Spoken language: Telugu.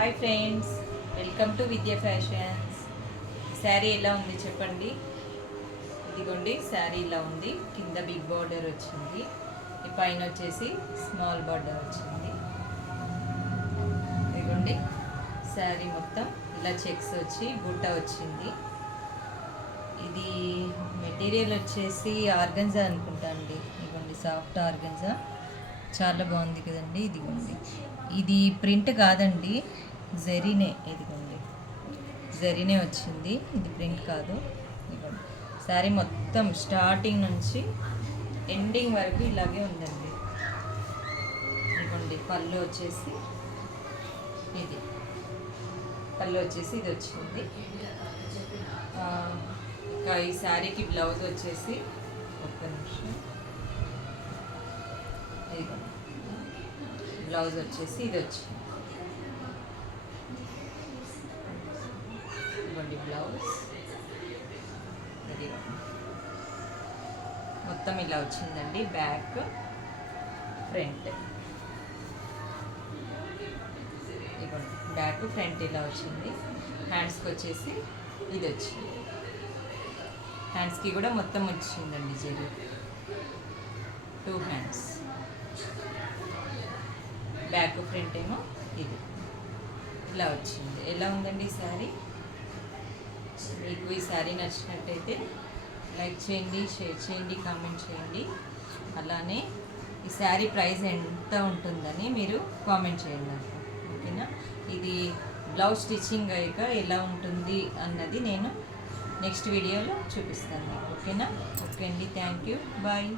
హాయ్ ఫ్రెండ్స్, వెల్కమ్ టు విద్యా ఫ్యాషన్స్. శారీ ఎలా ఉంది చెప్పండి. ఇదిగోండి శారీ ఇలా ఉంది. కింద బిగ్ బార్డర్ వచ్చింది, ఈ పైన వచ్చేసి స్మాల్ బార్డర్ వచ్చింది. ఇదిగోండి శారీ మొత్తం ఇలా చెక్స్ వచ్చి బుట్ట వచ్చింది. ఇది మెటీరియల్ వచ్చేసి ఆర్గన్జా అనుకుంటా అండి. ఇదిగోండి సాఫ్ట్ ఆర్గన్జా, చాలా బాగుంది కదండి. ఇదిగోండి ఇది ప్రింట్ కాదండి, జరీనే. ఇదిగోండి జరీనే వచ్చింది, ఇది ప్రింట్ కాదు. ఇదిగోండి శారీ మొత్తం స్టార్టింగ్ నుంచి ఎండింగ్ వరకు ఇలాగే ఉందండి. ఇదిగోండి పళ్ళు వచ్చేసి ఇది, పళ్ళు వచ్చేసి ఇది వచ్చింది. ఇంకా ఈ శారీకి బ్లౌజ్ వచ్చేసి ఒక్క నిమిషం, ఇదిగోండి బ్లౌజ్ వచ్చేసి ఇది వచ్చింది. ఇదిగోండి బ్లౌజ్, ఇది మొత్తం ఇలా వచ్చిందండి. బ్యాక్ ఫ్రంట్, ఇదిగోండి బ్యాక్ ఫ్రంట్ ఇలా వచ్చింది. హ్యాండ్స్కి వచ్చేసి ఇది వచ్చింది. హ్యాండ్స్కి కూడా మొత్తం వచ్చిందండి జరీ, 2 హ్యాండ్స్. బ్యాక్ ఫ్రంట్ ఏమో ఇది ఇలా వచ్చింది. ఎలా ఉందండి ఈ శారీ? మీకు ఈ శారీ నచ్చినట్టయితే లైక్ చేయండి, షేర్ చేయండి, కామెంట్ చేయండి. అలానే ఈ శారీ ప్రైస్ ఎంత ఉంటుందని మీరు కామెంట్ చేయండి నాకు, ఓకేనా? ఇది బ్లౌజ్ స్టిచ్చింగ్ అయ్యాక ఎలా ఉంటుంది అన్నది నేను నెక్స్ట్ వీడియోలో చూపిస్తాను, ఓకేనా? ఓకే అండి, థ్యాంక్ యూ, బాయ్.